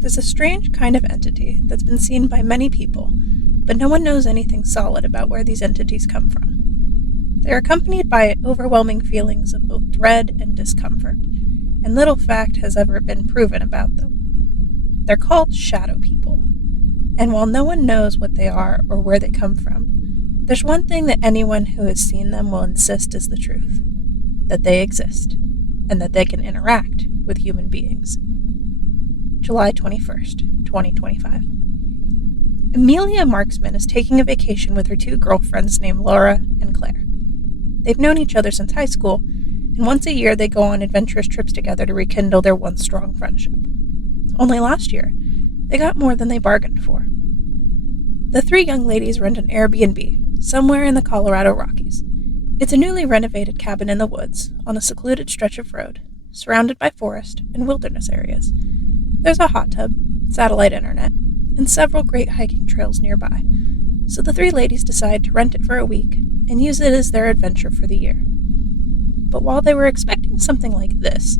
There's a strange kind of entity that's been seen by many people, but no one knows anything solid about where these entities come from. They're accompanied by overwhelming feelings of both dread and discomfort, and little fact has ever been proven about them. They're called shadow people, and while no one knows what they are or where they come from, there's one thing that anyone who has seen them will insist is the truth: that they exist, and that they can interact with human beings. July 21st, 2025. Amelia Marksman is taking a vacation with her two girlfriends named Laura and Claire. They've known each other since high school, and once a year they go on adventurous trips together to rekindle their once strong friendship. Only last year, they got more than they bargained for. The three young ladies rent an Airbnb somewhere in the Colorado Rockies. It's a newly renovated cabin in the woods on a secluded stretch of road, surrounded by forest and wilderness areas. There's a hot tub, satellite internet, and several great hiking trails nearby, so the three ladies decide to rent it for a week and use it as their adventure for the year. But while they were expecting something like this,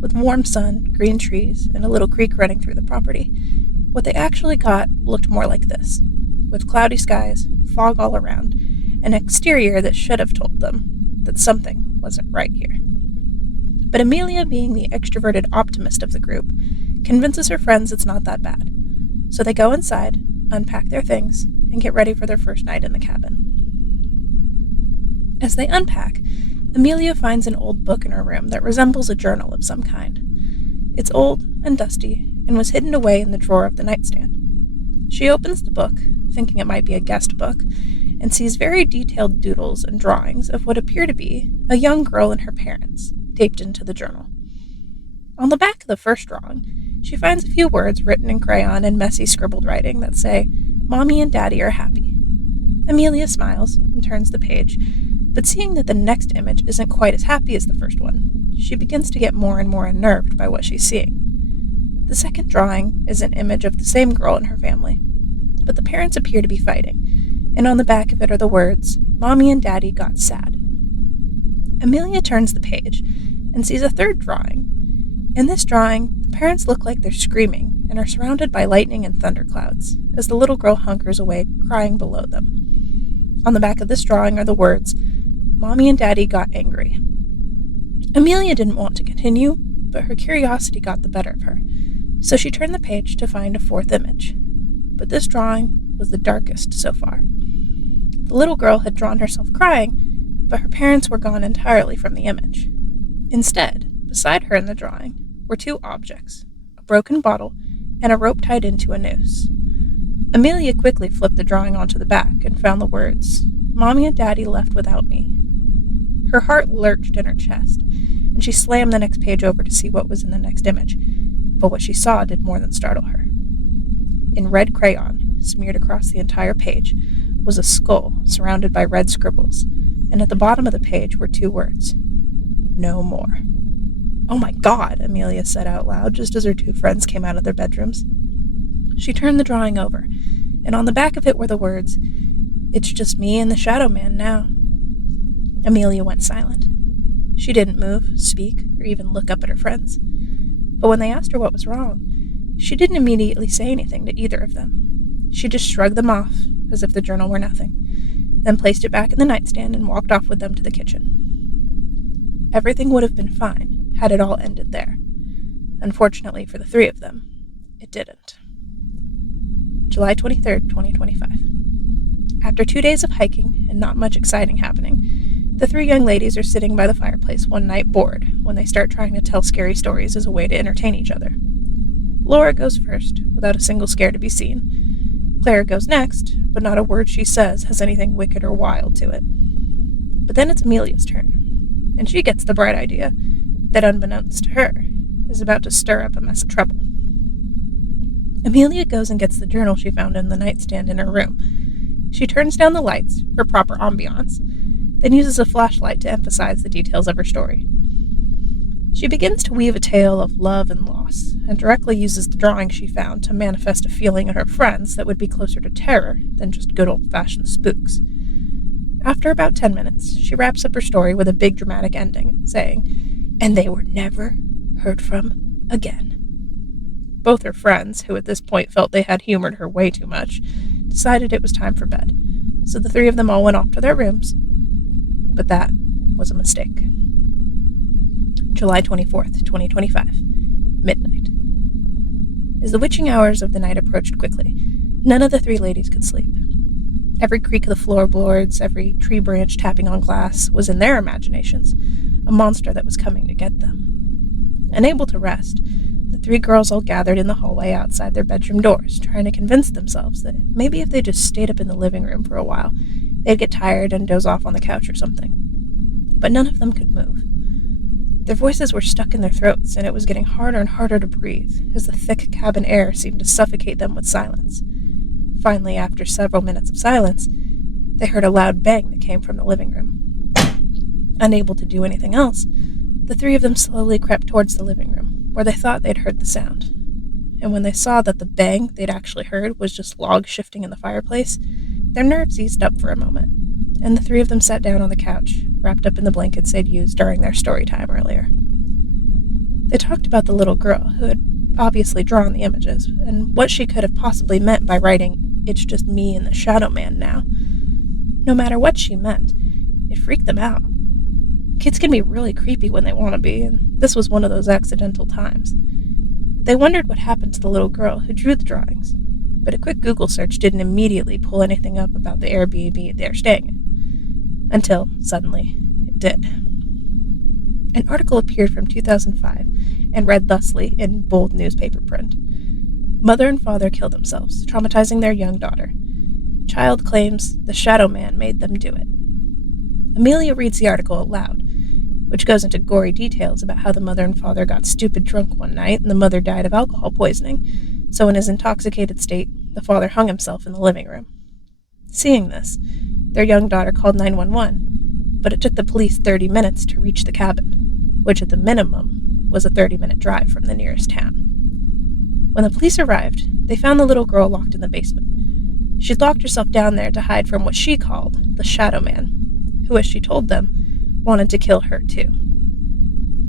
with warm sun, green trees, and a little creek running through the property, what they actually got looked more like this, with cloudy skies, fog all around, an exterior that should have told them that something wasn't right here. But Amelia, being the extroverted optimist of the group, convinces her friends it's not that bad. So they go inside, unpack their things, and get ready for their first night in the cabin. As they unpack, Amelia finds an old book in her room that resembles a journal of some kind. It's old and dusty, and was hidden away in the drawer of the nightstand. She opens the book, thinking it might be a guest book, and sees very detailed doodles and drawings of what appear to be a young girl and her parents, taped into the journal. On the back of the first drawing, she finds a few words written in crayon and messy scribbled writing that say, "Mommy and Daddy are happy." Amelia smiles and turns the page, but seeing that the next image isn't quite as happy as the first one, she begins to get more and more unnerved by what she's seeing. The second drawing is an image of the same girl and her family, but the parents appear to be fighting, and on the back of it are the words, "Mommy and Daddy got sad." Amelia turns the page and sees a third drawing. In this drawing, the parents look like they're screaming and are surrounded by lightning and thunderclouds as the little girl hunkers away, crying below them. On the back of this drawing are the words, "Mommy and Daddy got angry." Amelia didn't want to continue, but her curiosity got the better of her, so she turned the page to find a fourth image. But this drawing was the darkest so far. The little girl had drawn herself crying, but her parents were gone entirely from the image. Instead, beside her in the drawing were two objects, a broken bottle and a rope tied into a noose. Amelia quickly flipped the drawing onto the back and found the words, "Mommy and Daddy left without me." Her heart lurched in her chest, and she slammed the next page over to see what was in the next image, but what she saw did more than startle her. In red crayon, smeared across the entire page, was a skull surrounded by red scribbles, and at the bottom of the page were two words, "No more." "Oh my God," Amelia said out loud just as her two friends came out of their bedrooms. She turned the drawing over, and on the back of it were the words, "It's just me and the Shadow Man now." Amelia went silent. She didn't move, speak, or even look up at her friends. But when they asked her what was wrong, she didn't immediately say anything to either of them. She just shrugged them off, as if the journal were nothing, then placed it back in the nightstand and walked off with them to the kitchen. Everything would have been fine had it all ended there. Unfortunately for the three of them, it didn't. July 23rd, 2025. After 2 days of hiking and not much exciting happening, the three young ladies are sitting by the fireplace one night bored when they start trying to tell scary stories as a way to entertain each other. Laura goes first, without a single scare to be seen. Claire goes next, but not a word she says has anything wicked or wild to it. But then it's Amelia's turn, and she gets the bright idea that, unbeknownst to her, is about to stir up a mess of trouble. Amelia goes and gets the journal she found in the nightstand in her room. She turns down the lights for proper ambiance, then uses a flashlight to emphasize the details of her story. She begins to weave a tale of love and loss, and directly uses the drawing she found to manifest a feeling in her friends that would be closer to terror than just good old-fashioned spooks. After about 10 minutes, she wraps up her story with a big dramatic ending, saying, "And they were never heard from again." both her friends, who at this point felt they had humored her way too much, decided it was time for bed, so the three of them all went off to their rooms. But that was a mistake. July 24th, 2025, midnight. As the witching hours of the night approached quickly, none of the three ladies could sleep. Every creak of the floorboards, every tree branch tapping on glass was in their imaginations a monster that was coming to get them. Unable to rest, the three girls all gathered in the hallway outside their bedroom doors, trying to convince themselves that maybe if they just stayed up in the living room for a while, they'd get tired and doze off on the couch or something. But none of them could move. Their voices were stuck in their throats, and it was getting harder and harder to breathe, as the thick cabin air seemed to suffocate them with silence. Finally, after several minutes of silence, they heard a loud bang that came from the living room. Unable to do anything else, the three of them slowly crept towards the living room, where they thought they'd heard the sound. And when they saw that the bang they'd actually heard was just logs shifting in the fireplace, their nerves eased up for a moment, and the three of them sat down on the couch, wrapped up in the blankets they'd used during their story time earlier. They talked about the little girl who had obviously drawn the images, and what she could have possibly meant by writing, "It's just me and the shadow man now." No matter what she meant, it freaked them out. Kids can be really creepy when they want to be, and this was one of those accidental times. They wondered what happened to the little girl who drew the drawings, but a quick Google search didn't immediately pull anything up about the Airbnb they're staying in. Until, suddenly, it did. An article appeared from 2005 and read thusly in bold newspaper print. Mother and father killed themselves, traumatizing their young daughter. Child claims the shadow man made them do it. Amelia reads the article aloud, which goes into gory details about how the mother and father got stupid drunk one night and the mother died of alcohol poisoning, so in his intoxicated state, the father hung himself in the living room. Seeing this, their young daughter called 911, but it took the police 30 minutes to reach the cabin, which at the minimum was a 30-minute drive from the nearest town. When the police arrived, they found the little girl locked in the basement. She'd locked herself down there to hide from what she called the shadow man, who, as she told them, wanted to kill her too.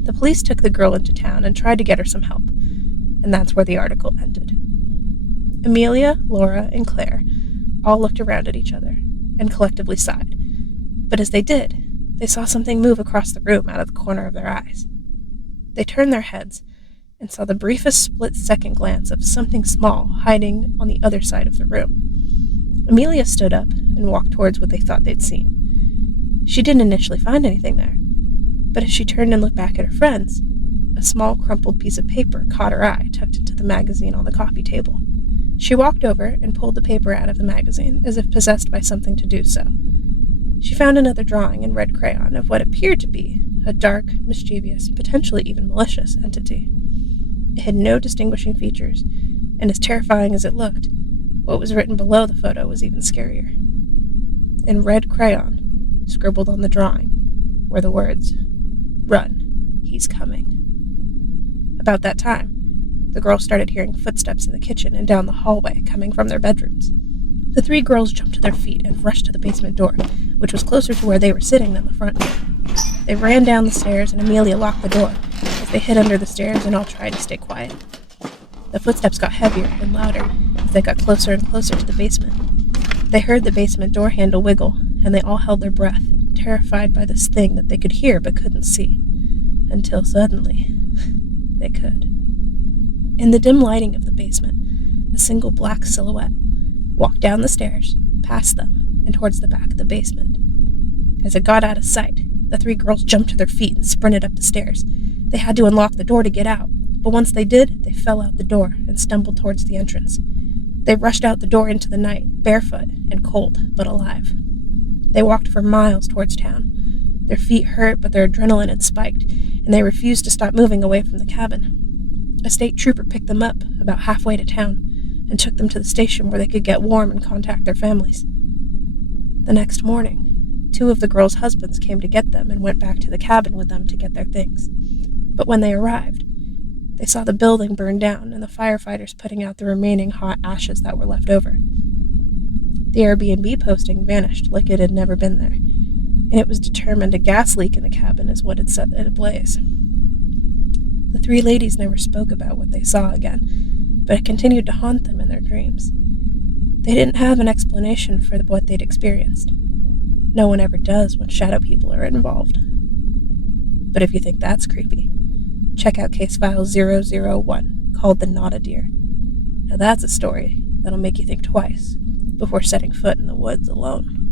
The police took the girl into town and tried to get her some help, and that's where the article ended. Amelia, Laura, and Claire all looked around at each other and collectively sighed, but as they did, they saw something move across the room out of the corner of their eyes. They turned their heads and saw the briefest split-second glance of something small hiding on the other side of the room. Amelia stood up and walked towards what they thought they'd seen. She didn't initially find anything there, but as she turned and looked back at her friends, a small crumpled piece of paper caught her eye tucked into the magazine on the coffee table. She walked over and pulled the paper out of the magazine as if possessed by something to do so. She found another drawing in red crayon of what appeared to be a dark, mischievous, potentially even malicious entity. It had no distinguishing features, and as terrifying as it looked, what was written below the photo was even scarier. In red crayon, scribbled on the drawing, were the words, "Run, he's coming." About that time, the girls started hearing footsteps in the kitchen and down the hallway coming from their bedrooms. The three girls jumped to their feet and rushed to the basement door, which was closer to where they were sitting than the front door. They ran down the stairs and Amelia locked the door as they hid under the stairs and all tried to stay quiet. The footsteps got heavier and louder as they got closer and closer to the basement. They heard the basement door handle wiggle, and they all held their breath, terrified by this thing that they could hear but couldn't see. Until suddenly, they could. In the dim lighting of the basement, a single black silhouette walked down the stairs, past them, and towards the back of the basement. As it got out of sight, the three girls jumped to their feet and sprinted up the stairs. They had to unlock the door to get out, but once they did, they fell out the door and stumbled towards the entrance. They rushed out the door into the night, barefoot and cold, but alive. They walked for miles towards town. Their feet hurt, but their adrenaline had spiked, and they refused to stop moving away from the cabin. A state trooper picked them up about halfway to town and took them to the station where they could get warm and contact their families. The next morning, two of the girls' husbands came to get them and went back to the cabin with them to get their things. But when they arrived, they saw the building burn down and the firefighters putting out the remaining hot ashes that were left over. The Airbnb posting vanished like it had never been there, and it was determined a gas leak in the cabin is what had set it ablaze. The three ladies never spoke about what they saw again, but it continued to haunt them in their dreams. They didn't have an explanation for what they'd experienced. No one ever does when shadow people are involved. But if you think that's creepy, check out case file 001, called The Not a Deer. Now that's a story that'll make you think twice before setting foot in the woods alone.